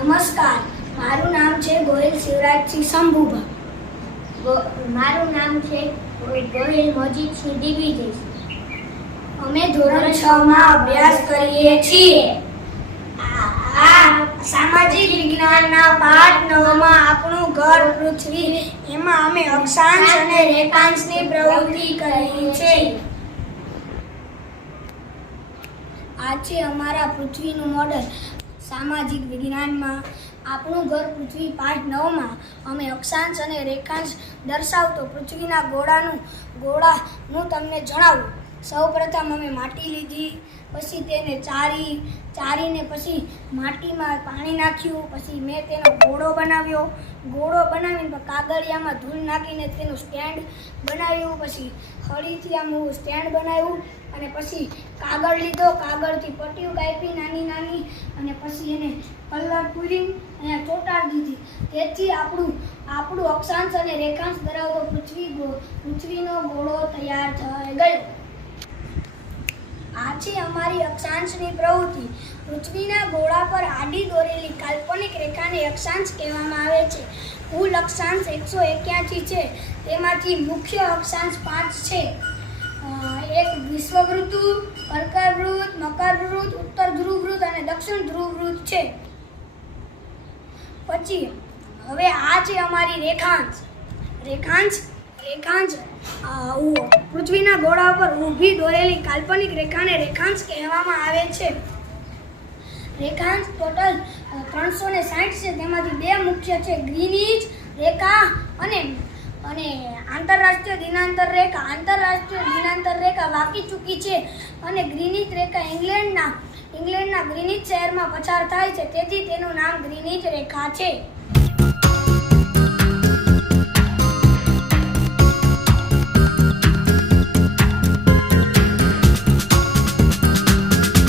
નમસ્કાર. મારું નામ છે ગોહિલ શિવરાજસિંહ શંભુભા મારું નામ છે ગોહિલ મોજીતસિંહ દિગ્વિજય અમે ધોરણ છ માં અભ્યાસ કરીએ છીએ. આ- સામાજિક વિજ્ઞાનના પાઠ નવમાં આપણું ઘર, પૃથ્વી, એમાં અમે અક્ષાંશ અને રેખાંશની પ્રવૃત્તિ કરી છે આ છે અમારા પૃથ્વીનું મોડલ સામાજિક વિજ્ઞાનમાં આપણું ઘર પૃથ્વી પાઠ નવમાં અમે અક્ષાંશ અને રેખાંશ દર્શાવતો પૃથ્વીના ગોળાનું ગોળાનું તમને જણાવું. સૌપ્રથમ અમે માટી લીધી, પછી તેને ચારી, ચારીને પછી માટીમાં પાણી નાખ્યું, પછી મેં તેનો ગોળો બનાવ્યો. ગોળો બનાવીને કાગળિયામાં ધૂળ નાખીને તેનું સ્ટેન્ડ બનાવ્યું, પછી હળીથી આમ હું સ્ટેન્ડ બનાવ્યું અને પછી કાગળ લીધો. કાગળથી પટ્ટીઓ કાપી નાની નાની અને પછી એને કલર પૂરી અહીંયા ચોંટાડી દીધી. તેથી આપણું આપણું અક્ષાંશ અને રેખાંશ ધરાવતો પૃથ્વી પૃથ્વીનો ગોળો તૈયાર થઈ ગયો. આ છે અમારી અક્ષાંશની પ્રવૃત્તિ. પૃથ્વીના ગોળા પર આડી દોરેલી કાલ્પનિક રેખાને અક્ષાંશ કહેવામાં આવે છે. કુલ અક્ષાંશ એકસો એક્યાસી છે. તેમાંથી મુખ્ય અક્ષાંશ પાંચ છે. એક વિશ્વવૃત્તુ, કર્કવૃત્ત, મકરવૃત્ત, ઉત્તર ધ્રુવવૃત્ત અને દક્ષિણ ધ્રુવવૃત્ત છે. પછી, હવે આ છે અમારી રેખાંશ. રેખાંશ રેખાંશ પૃથ્વીના ગોળા પર ઊભી દોરેલી કાલ્પનિક રેખાને રેખાંશ કહેવામાં આવે છે. રેખાંશ ટોટલ ત્રણસો ને સાઠ છે. તેમાંથી બે મુખ્ય છે. ગ્રીનીજ રેખા અને અને આંતરરાષ્ટ્રીય દિનાંતર રેખા. આંતરરાષ્ટ્રીય દિનાંતર રેખા વાકી ચૂકી છે અને ગ્રીનિચ રેખા ઇંગ્લેન્ડના ઇંગ્લેન્ડના ગ્રીનિચ શહેરમાં પસાર થાય છે. તેથી તેનું નામ ગ્રીનિચ રેખા છે.